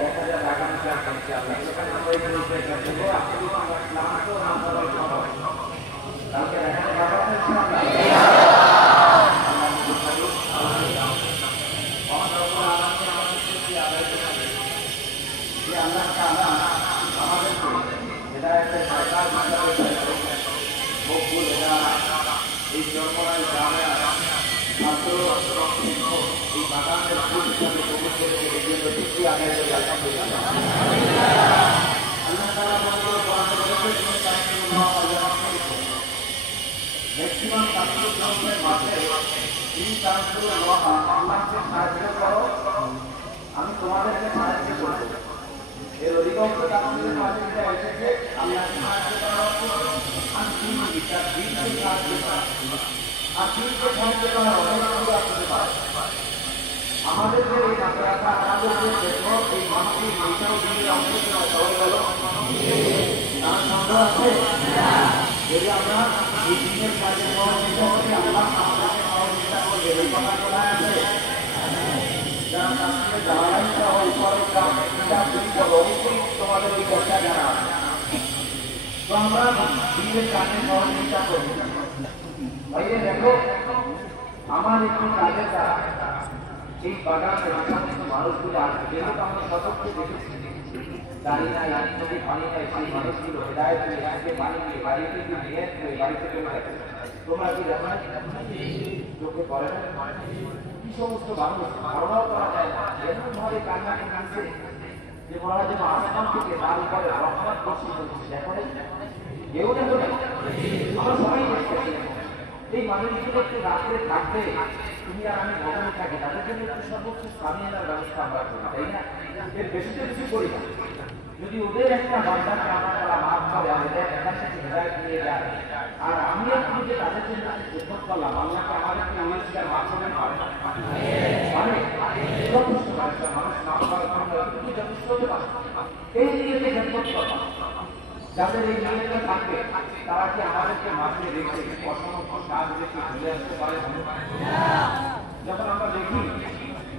দেখা যাক আগামী ইনশাআল্লাহ সেখানে আমরা এই পরিচয় করবো আসলে ক্লান্ত না সবাই সবাই কালকে দেখা যাবে ইনশাআল্লাহ আল্লাহ তাআলা আমাদেরকে হিদায়াতের সরকার হিসাবে মকবুল এই জন্মরায় গ্রামে ছাত্র এই বাগানের ফুল হিসাবে কবুল করেছে এই জন্য খুশি আদায় করে আলহামদুলিল্লাহ। আল্লাহ তাআলা ম্যাক্সিমাম ছাত্র জন্মের মাঝে এই কাজগুলো আল্লাহকে সাহায্য করো, আমি তোমাদেরকে সাহায্য করবো। এর অধিকাংশ কাজগুলোর মাঝে যেটা এসেছে আল্লাহকে সাহায্য করা আর দিনকে সাহায্য করা আর দিনকে সাহায্য করার অনেকগুলো আসতে পারে। আমাদের যে এই মাদ্রাসা আমাদের যে ক্ষেত্র এই মানসিক এইটাও দিনের অংশ সবাই বলো তার সন্দেহ আছে যদি আমরা এই দিনের কাজে সহযোগিতা করি আল্লাহ আমাদেরকে সহযোগিতা করবে এই কথা বলা আছে যারা কাছে যারাই তোমাদের ওই কথা জানা তো আমরা দিনের কাজে সহযোগিতা করবো। ভাইয়ে দেখো আমার একটু কাজের দ্বারা এই বাগানে সমস্ত মানুষগুলো আসবে যেহেতু আমরা সতর্ক দেখেছি দাঁড়িয়ে নাই আমি যদি পানি নাই সেই মানুষগুলো হেদায়ত হয়ে আজকে পানি নিয়ে বাড়িতে নিয়ে বাড়িতে চলে গেছে তোমরা কি দেখো চোখে পড়ে না কি সমস্ত মানুষ ধারণাও করা যায় না এমন ভাবে কান্নাকে কাঁদছে যে বলা যেন আসমান থেকে তার উপরে রহমত বর্ষিত হচ্ছে দেখো কেউ দেখো আমরা সবাই দেখতেছি এই মানুষগুলো একটু রাত্রে থাকবে তুমি আর আমি ভবনে থাকি তাদের জন্য একটু সর্বোচ্চ স্থানীয় ব্যবস্থা আমরা করি তাই না এর বেশি তো কিছু করি না যদি ওদের একটা বান্দাকে আমরা তারা মাফ করে আমাদের একার সাথে হেদায়ত নিয়ে যায় আর আমি একটু যে তাদের জন্য খেদমত করলাম আল্লাহকে আমাদেরকে ওয়েসিলার মাফ করবেন পারে মানে যথেষ্ট মানুষ মাফ করার জন্য তুমি যথেষ্ট হতে পারো এই নিয়ে খেদমত করলাম যাদের এই নিয়মটা থাকবে তারা কি আমাদেরকে মাঝে রেখে অসংখ্য কাজ রেখে চলে আসতে পারে যখন আমরা দেখি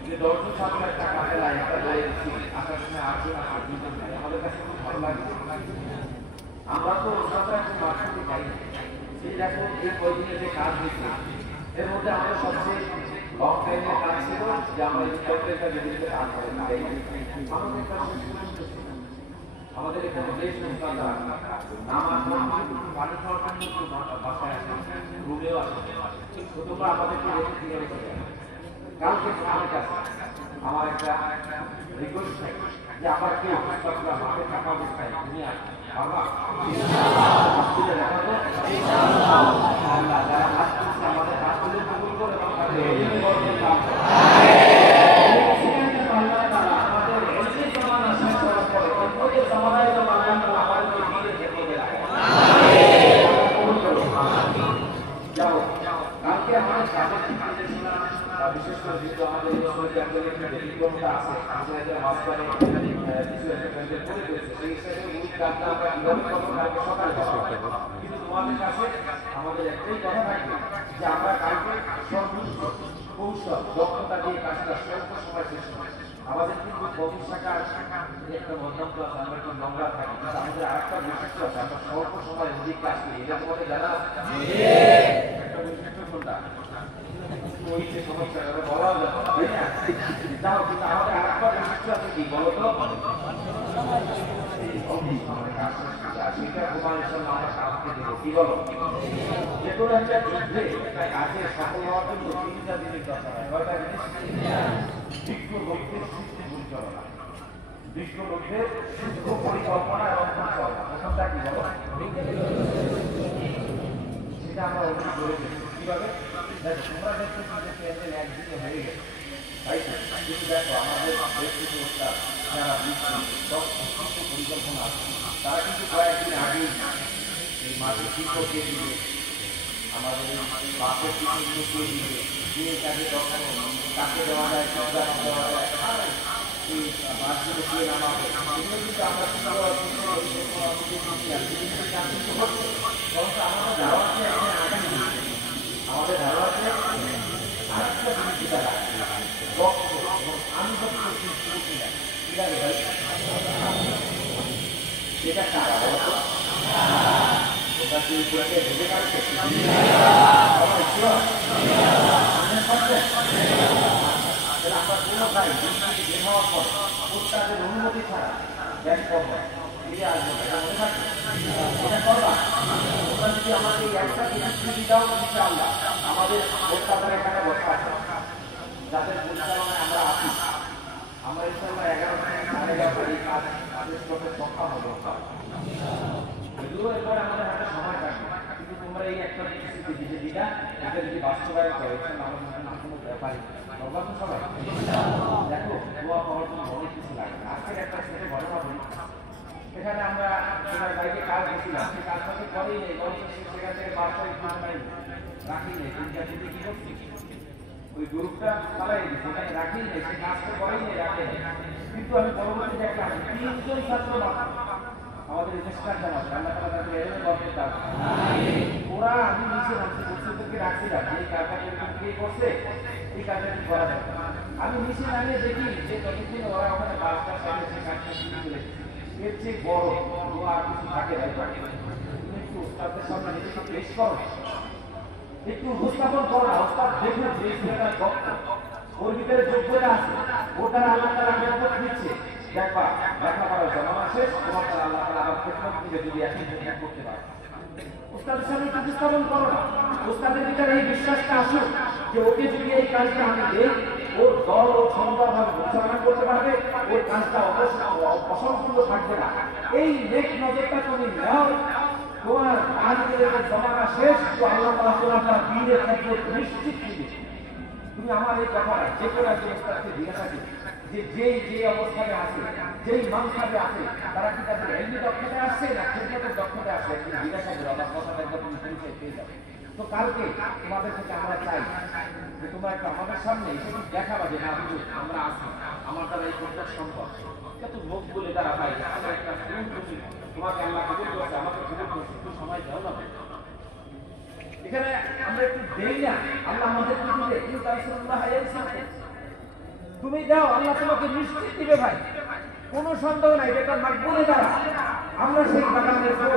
যে 10 জন ছাত্র একটা কাজে লাগে একটা বলে দিচ্ছি আসার সময় 8 জন 8 জন নেয় আমাদের কাছে খুব ভালো লাগে আমরা তো ওটা একটু মাঝখানে যাই সেই দেখো এই কয়েকদিনে যে কাজ হয়েছে এর মধ্যে আমাদের সবচেয়ে লং টাইমের কাজ ছিল যে আমরা এই প্রত্যেকটা বিদ্যুৎকে কাজ করে আমাদের কাছে আমাদের এখানে বেশ সংখ্যা নামাজ পানি খাওয়ার জন্য একটু বাসায় আসে রুমেও আসে তো তোমরা আমাদেরকে রেখে দিয়ে রেখে কালকে তোমাদের কাছে আমার একটা রিকোয়েস্ট যে আবার কেউ পুস্তকরা মাঠে থাকা অবস্থায় তুমি পারবা যারা হাত তুলছে আমাদের হাত তুলে কবুল করে বিশেষ করে যেহেতু আমাদের ব্যতিক্রমটা আছে আমাদের মাঝখানে কিছু একটা করে দিয়েছে সেই হিসাবে মূল কাজটা আমরা কিভাবে করবো কালকে সকালে কিন্তু তোমাদের কাছে আমাদের একটাই কথা থাকবে যে আমরা কালকে সর্বোচ্চ কৌশল দক্ষতা দিয়ে কাজটা স্বল্প সময় শেষ করি আমাদের কিন্তু কবির শাখার একটা মধ্যম ক্লাস আমরা একটু নোংরা থাকি কিন্তু আমাদের আরেকটা বৈশিষ্ট্য আছে আমরা স্বল্প সময় অধিক কাজ করি এটা তোমাদের জানা একটা বৈশিষ্ট্য কোনটা সমস্যা বলা যাবে যাও কিন্তু আমাদের আরেকটা বৈশিষ্ট্য আছে কি বলতো সেটা কুমার ইসলাম আমরা কাজকে দেবো কি বলো যে কোনো একটা যুদ্ধে একটা কাজে সফল হওয়ার জন্য 3টা জিনিস দরকার হয় কয়টা জিনিস বিজ্ঞ লোকদের সৃষ্টি পরিচালনা বিজ্ঞ লোকদের সূক্ষ্ম পরিকল্পনা এবং পরিচালনা প্রথমটা কি বলো সেটা আমরা অভিযোগ করে দিচ্ছি কিভাবে দেখো তোমরা দেখতেছি যে প্যান্ডেল একদিকে হয়ে গেছে তাই তো কিন্তু দেখো আমাদের ব্যক্তিগত যারা সব সূক্ষ্ম পরিকল্পনা আছে তারা কিন্তু কয়েকদিন আগেই এই মাঠে শিক্ষক দিয়ে দিবে আমাদের বাসের টিকিটগুলো দিয়ে দিবে দিয়ে তাকে তখন কাকে দেওয়া যায় সরকার দেওয়া যায় এই বাসগুলো দিয়ে নামাবে এগুলো কিন্তু আমরা আমাদের ধারণা আছে আমাদের ধারণা আছে আরেকটা জিনিস যেটা রাখছে বক্ত এবং আনুগত্য পুরাকে ভেবে কাটছে সবাই শিওর মনে করছে তাহলে আমরা কোনো ভাই বৃষ্টি বের হওয়ার পর উস্তাদের অনুমতি ছাড়া ব্যাগ করবো ফিরে আসবো এটা মনে থাকবে এটা করবা তোমরা যদি আমাকে এই একটা বিবৃতি দাও ইনশাআল্লাহ আমাদের উস্তাদের এখানে বসা আছে যাদের পরিচালনায় আমরা আছি আমরা ইনশাআল্লাহ 11 এই কাজ শেষ করতে সক্ষম হবো এগুলো এরপরে আমাদের হাতে সময় থাকবে কিন্তু তোমরা এই একটা বিজেপিটা এটা যদি বাস্তবায়ন করে আমাদের কোনো ব্যাপারই করবা তো সবাই দেখো দোয়া পাওয়ার জন্য অনেক কিছু লাগে আজকের একটা ছোট ঘটনা বলি এখানে আমরা সবাই বাইরে কাজ গেছিলাম সেই কাজটাকে করেই নেই সেখান থেকে বাসায় রাখি নেই তিনটা দিদি কি করছি ওই গ্রুপটা চালাই দিচ্ছি সেখানে রাখি নেই সেই কাজটা করেই নেই রাখে নেই কিন্তু আমি পরবর্তী দেখলাম 3 জন ছাত্র আমাদের চেষ্টা জানাচ্ছে আল্লাহ তাআলা তাদের এলেমে বরকত দান ওরা আমি নিচে নামছি বস্তুদেরকে রাখছিলাম এই কাজটা কে করছে এই কাজটা কি করা দরকার আমি নিচে নামিয়ে দেখি যে যতদিন ওরা ওখানে বাসটা সামনে সে কাজটা শুরু করে এর চেয়ে বড় দোয়া আর কিছু থাকে না তুমি একটু উস্তাদের সামনে নিজেকে পেশ করো একটু উপস্থাপন করো না উস্তাদ দেখুন যে ছেলেটার দক্ষ ওর ভিতরে যোগ্যতা আছে ওটা আল্লাহ তাআলা বরকত দিচ্ছে দেখবা লেখাপড়ার জমানা শেষ তোমার তারা আল্লাহ তাআলা আবার খেদমত দিবে যদি একই খেদমত করতে পারে উস্তাদের সামনে উপস্থাপন করো না উস্তাদের ভিতরে এই বিশ্বাসটা আসুক যে ওকে যদি এই কাজটা আমি দেই ওর দল ও সুন্দরভাবে পরিচালনা করতে পারবে ওই কাজটা অসম্পূর্ণ থাকবে না এই নেক নজরটা তুমি নাও তোমার আজকের জমানা শেষ তো আল্লাহ তাআলা তোমার তারা বীরের খেদমত নিশ্চিত দিবে তুমি আমার এই কথাটা যে কোনো একজন উস্তাদকে দিয়ে থাকি যে অবস্থানে আছে যেই মানসাবে আছে তারা কি তাদের এলমি দক্ষতা আসছে না খেদমতের দক্ষতা আসছে একদিন জিজ্ঞাসা করে আমার কথাটা একবার তুমি পরিচয় পেয়ে যাবে তো কালকে তোমাদের থেকে আমরা চাই যে তোমরা একটু আমাদের সামনে এসে দেখাবা যে না আমরা আছি আমার দ্বারা এই করতে সম্ভব এত মুখ বলে তারা পাই আমরা একটা তোমাকে আল্লাহ কবুল করছে আমাকে কবুল করছে একটু সময় দাও না এখানে আমরা একটু দেই না আল্লাহ আমাদেরকে দিবে কিন্তু রাসূলুল্লাহ তুমি দাও আল্লাহ তোমাকে নিশ্চিত দিবে ভাই কোনো সন্দেহ নাই এটা মাকবুলে দ্বারা আমরা সেই বাগানের ফল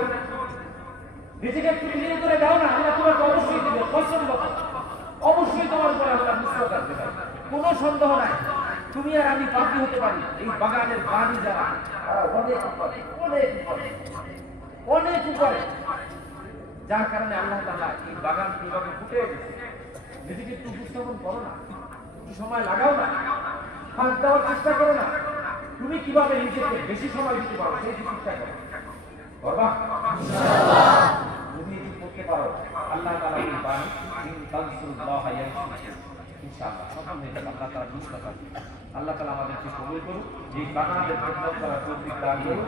নিজেকে একটু ক্লিয়ার করে দাও না আল্লাহ তোমাকে অবশ্যই দিবে পছন্দ অবশ্যই তোমার উপর আল্লাহ নিশ্চয় করবে কোনো সন্দেহ নাই তুমি আর আমি বাকি হতে পারি এই বাগানের বাণী যারা অনেক উপরে অনেক উপরে যার কারণে আল্লাহ তাআলা এই বাগান কিভাবে ফুটে গেছে নিজেকে একটু উপস্থাপন করো না একটু সময় লাগাও না ফাঁক দেওয়ার চেষ্টা করো না তুমি কিভাবে নিজেকে বেশি সময় দিতে পারো সেই চেষ্টা করো করবা যদি এটি করতে পারো আল্লাহ তাআলা এই বাণী তানসুরুল্লাহ ইনশাআল্লাহ সফল হয়ে যাবে আল্লাহ তাআলা বুঝতে পারবে আল্লাহ তাআলা আমাদেরকে কবুল করুন যে বাগানের খেদমত করার তৌফিক দান করুন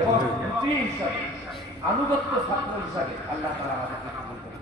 এবং মুফতি হিসাবে আনুগত্য ছাত্র হিসাবে আল্লাহ তাআলা আমাদেরকে কবুল করুন